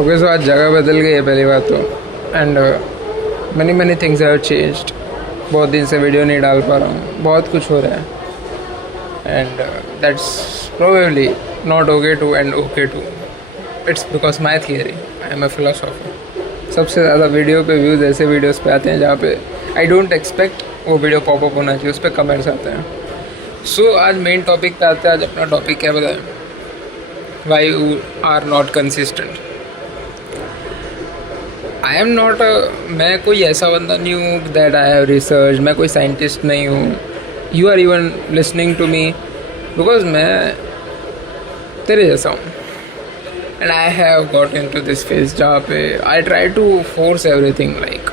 Okay, सो आज जगह बदल गई है पहली बात तो, and many things have changed. बहुत दिन से वीडियो नहीं डाल पा रहा हूँ, बहुत कुछ हो रहा है, and that's probably not okay too and okay too. It's because my theory, I am a philosopher. सबसे ज़्यादा वीडियो पे व्यूज़ ऐसे वीडियोस पे आते हैं जहाँ पे आई डोंट एक्सपेक्ट वो वीडियो पॉपअप होना चाहिए, उस पर कमेंट्स आते हैं। सो आज मेन टॉपिक पे आते हैं। आज अपना टॉपिक क्या बताएं? Why you are not consistent. I am not मैं कोई ऐसा बंदा नहीं हूँ दैट आई हैव रिसर्च, मैं कोई साइंटिस्ट नहीं हूँ। You are even listening to me because मैं तेरे जैसा हूँ, and I have got into this phase जहाँ पे I try to force everything. Like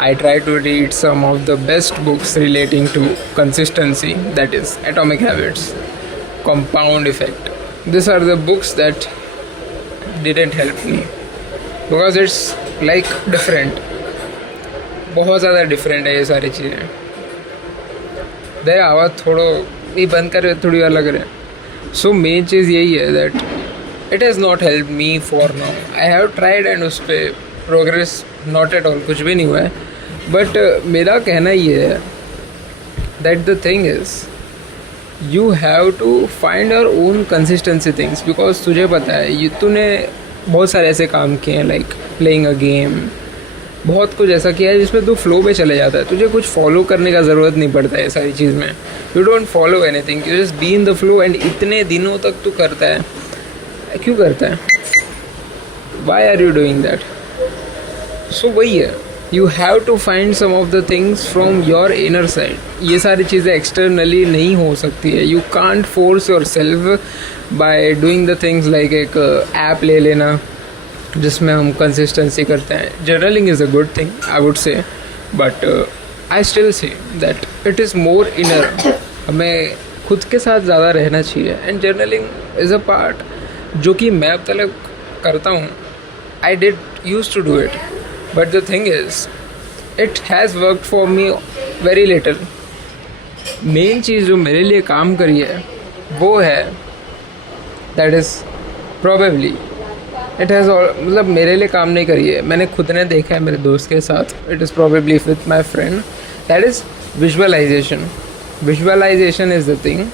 I try to read some of the best books relating to consistency, that is Atomic Habits, Compound Effect. These are the books that didn't help me because it's like different. बहुत ज़्यादा different है ये सारी चीज़ें। दे आवाज़ थोड़ा ये बंद कर, थोड़ी अलग रहे। सो मेन चीज़ यही है that it has not help me for now. I have tried and उस पर प्रोग्रेस नॉट एट ऑल, कुछ भी नहीं हुआ है। बट मेरा कहना ये है that the thing is you have to find your own consistency things. Because तुझे पता है ये तूने बहुत सारे ऐसे काम किए हैं, लाइक प्लेइंग अ गेम, बहुत कुछ ऐसा किया है जिसमें तू फ्लो में चले जाता है। तुझे कुछ फॉलो करने का ज़रूरत नहीं पड़ता है सारी चीज़ में। You don't follow anything, you just be in the flow. And इतने दिनों तक तू करता है, क्यों करता है? Why are you doing that? So वही है, you have to find some of the things from your inner side. ये सारी चीज़ें एक्सटर्नली नहीं हो सकती है। You can't force yourself by doing the things. Like एक ऐप ले लेना जिसमें हम कंसिस्टेंसी करते हैं। Journaling is a good thing I would say, but I still say that it is more inner. हमें खुद के साथ ज़्यादा रहना चाहिए, and journaling is a part जो कि मैं अब तक करता हूँ। I did use to do it, but the thing is it has worked for me very little. Main चीज़ जो मेरे लिए काम करी है वो है that is probably it has all, मतलब मेरे लिए काम नहीं करी है, मैंने खुद ने देखा है मेरे दोस्त के साथ। It is probably with my friend, that is visualization. Visualization is the thing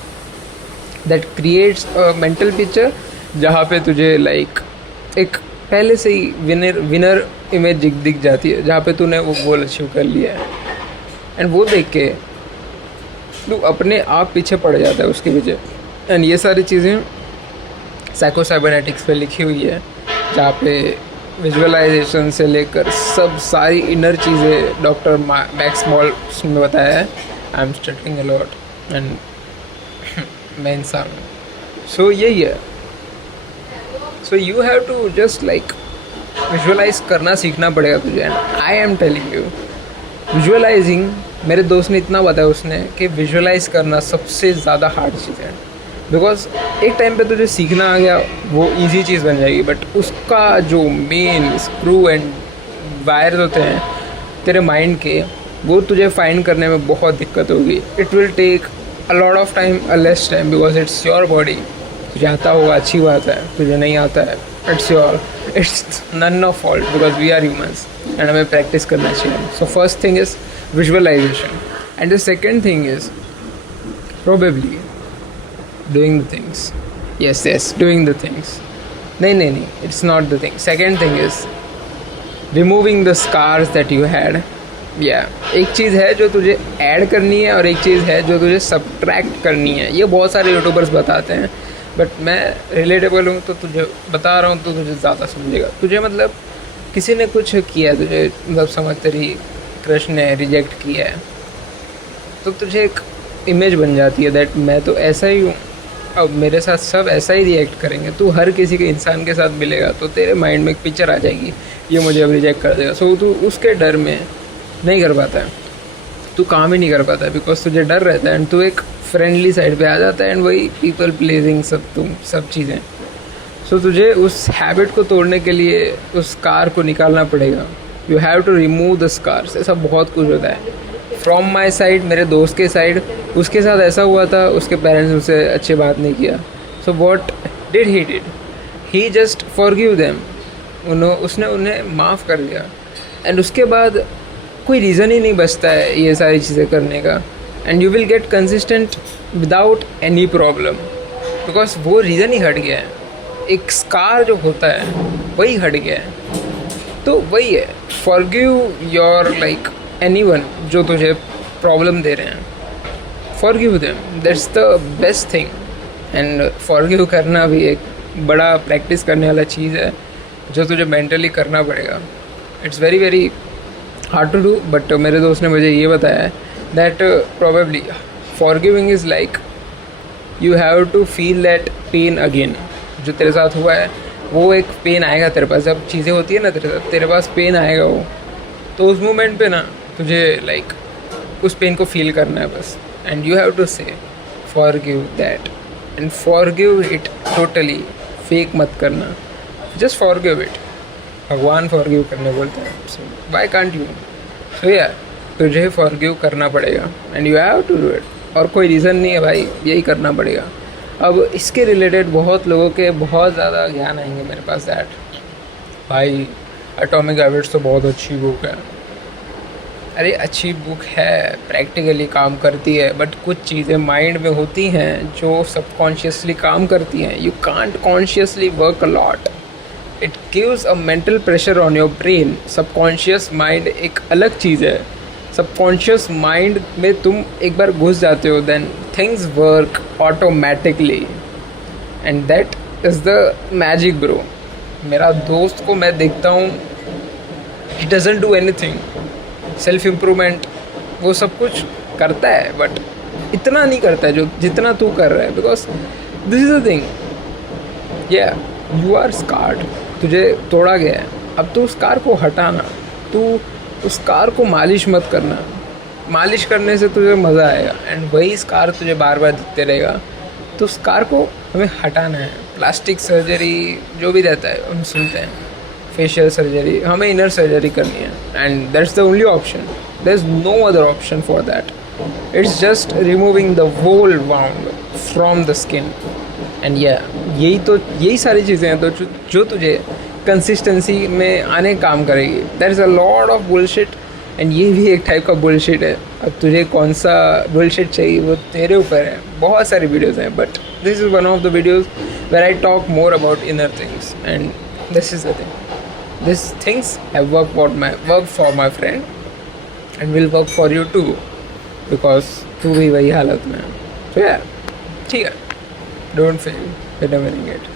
that creates a mental picture जहाँ पे तुझे like एक पहले से ही विनर इमेज दिख जाती है, जहाँ पे तूने वो गोल अचीव कर लिया है। एंड वो देख के तू अपने आप पीछे पड़ जाता है उसके पीछे। एंड ये सारी चीज़ें साइकोसाइबरनेटिक्स पे लिखी हुई है, जहाँ पे विजुअलाइजेशन से लेकर सब सारी इनर चीज़ें डॉक्टर मैक्स मॉल्स ने बताया है। I am studying a lot and मैं इंसान हूँ। सो यही है। So you have to just like visualize करना सीखना पड़ेगा तुझे। And I am telling you, visualizing, मेरे दोस्त ने इतना बताया उसने कि विजुअलाइज करना सबसे ज़्यादा हार्ड चीज़ है। बिकॉज एक टाइम पे तुझे सीखना आ गया वो इजी चीज़ बन जाएगी, बट उसका जो मेन स्क्रू एंड वायर्स होते हैं तेरे माइंड के, वो तुझे फाइंड करने में बहुत दिक्कत होगी। It will take a lot of time, a less time, because it's your body. तुझे आता होगा अच्छी बात है, तुझे नहीं आता है it's none of fault, because we are humans and हमें प्रैक्टिस करना चाहिए। So first thing is visualisation, and the second thing is probably doing the things. Yes doing the things. नहीं, it's not the thing. Second thing is removing the scars that you had. एक चीज़ है जो तुझे add करनी है और एक चीज़ है जो तुझे सब्ट्रैक्ट करनी है। ये बहुत सारे यूट्यूबर्स बताते हैं, बट मैं रिलेटेबल हूँ तो तुझे बता रहा हूँ तो तुझे ज़्यादा समझेगा। तुझे मतलब किसी ने कुछ किया है, तुझे मतलब समझ, तेरी क्रश ने रिजेक्ट किया है, तो तुझे एक इमेज बन जाती है दैट मैं तो ऐसा ही हूँ, अब मेरे साथ सब ऐसा ही रिएक्ट करेंगे। तू हर किसी के इंसान के साथ मिलेगा तो तेरे माइंड में एक पिक्चर आ जाएगी, ये मुझे अब रिजेक्ट कर देगा। सो तू उसके डर में नहीं कर पाता है, तू काम ही नहीं कर पाता है, बिकॉज तुझे डर रहता है। एंड तू एक फ्रेंडली साइड पे आ जाता है, एंड वही पीपल प्लीजिंग सब चीज़ें। सो तुझे उस हैबिट को तोड़ने के लिए उस स्कार को निकालना पड़ेगा। You have to remove the scars. ऐसा बहुत कुछ होता है। फ्रॉम माई साइड, मेरे दोस्त के साइड, उसके साथ ऐसा हुआ था, उसके पेरेंट्स उनसे अच्छी बात नहीं किया। So what did he just forgive them. उसने उन्हें माफ़ कर दिया, एंड उसके बाद कोई रीज़न ही नहीं बचता है ये सारी चीज़ें करने का, and you will get consistent without any problem, because वो रीज़न ही हट गया है। एक स्कार जो होता है वही हट गया है। तो वही है, फॉरगिव योर लाइक एनीवन जो तुझे प्रॉब्लम दे रहे हैं, forgive them, that's the best thing. And forgive करना भी एक बड़ा प्रैक्टिस करने वाला चीज़ है जो तुझे मेंटली करना पड़ेगा। It's very very hard to do, but मेरे दोस्त ने मुझे ये बताया है that probably forgiving is like you have to feel that pain again. जो तेरे साथ हुआ है वो एक पेन आएगा तेरे पास, जब चीज़ें होती है ना तेरे साथ, तेरे पास पेन आएगा वो, तो उस मोमेंट पे ना तुझे लाइक उस पेन को फील करना है बस, and you have to say forgive that and forgive it totally. Fake मत करना, जस्ट फॉरगिव इट। भगवान फॉरगिव करने बोलते हैं, so why can't you? So यार तुझे फॉरगिव करना पड़ेगा and you have to do it, और कोई रीज़न नहीं है भाई, यही करना पड़ेगा। अब इसके रिलेटेड बहुत लोगों के बहुत ज़्यादा ज्ञान आएंगे मेरे पास दैट भाई एटॉमिक हैबिट्स तो बहुत अच्छी बुक है। अरे अच्छी बुक है, प्रैक्टिकली काम करती है, बट कुछ चीज़ें माइंड में होती हैं जो सबकॉन्शियसली काम करती हैं। You can't consciously work a lot, it gives a mental pressure on your brain. Subconscious mind एक अलग चीज़ है। सबकॉन्शियस माइंड में तुम एक बार घुस जाते हो, then things work automatically, and that is the magic bro. मेरा दोस्त को मैं देखता हूँ, he doesn't do anything, self improvement वो सब कुछ करता है, बट इतना नहीं करता है जो जितना तू कर रहा है, because this is the thing, या यू आर स्कार्ड, तुझे तोड़ा गया है, अब तो उस कार को हटाना, तू उस कार को मालिश मत करना। मालिश करने से तुझे मज़ा आएगा, एंड वही स्कार तुझे बार बार दिखते रहेगा। तो उस कार को हमें हटाना है। प्लास्टिक सर्जरी जो भी रहता है हम सुनते हैं, फेशियल सर्जरी, हमें इनर सर्जरी करनी है, and that's the only option, there is no other option for that. It's just removing the whole wound from the skin, and यही सारी चीज़ें हैं तो जो तुझे कंसिस्टेंसी में आने काम करेगी। There is a lot of bullshit, and ये भी एक टाइप का बुलशिट है। अब तुझे कौन सा बुलशिट चाहिए वो तेरे ऊपर है। बहुत सारी वीडियोज़ हैं, but this is one of the videos where I talk more about inner things, and this is the thing, these things have worked for my friend and will work for you too, because तू भी वही हालत में है। तो यार ठीक है, डोंट फील, विनेवर गेट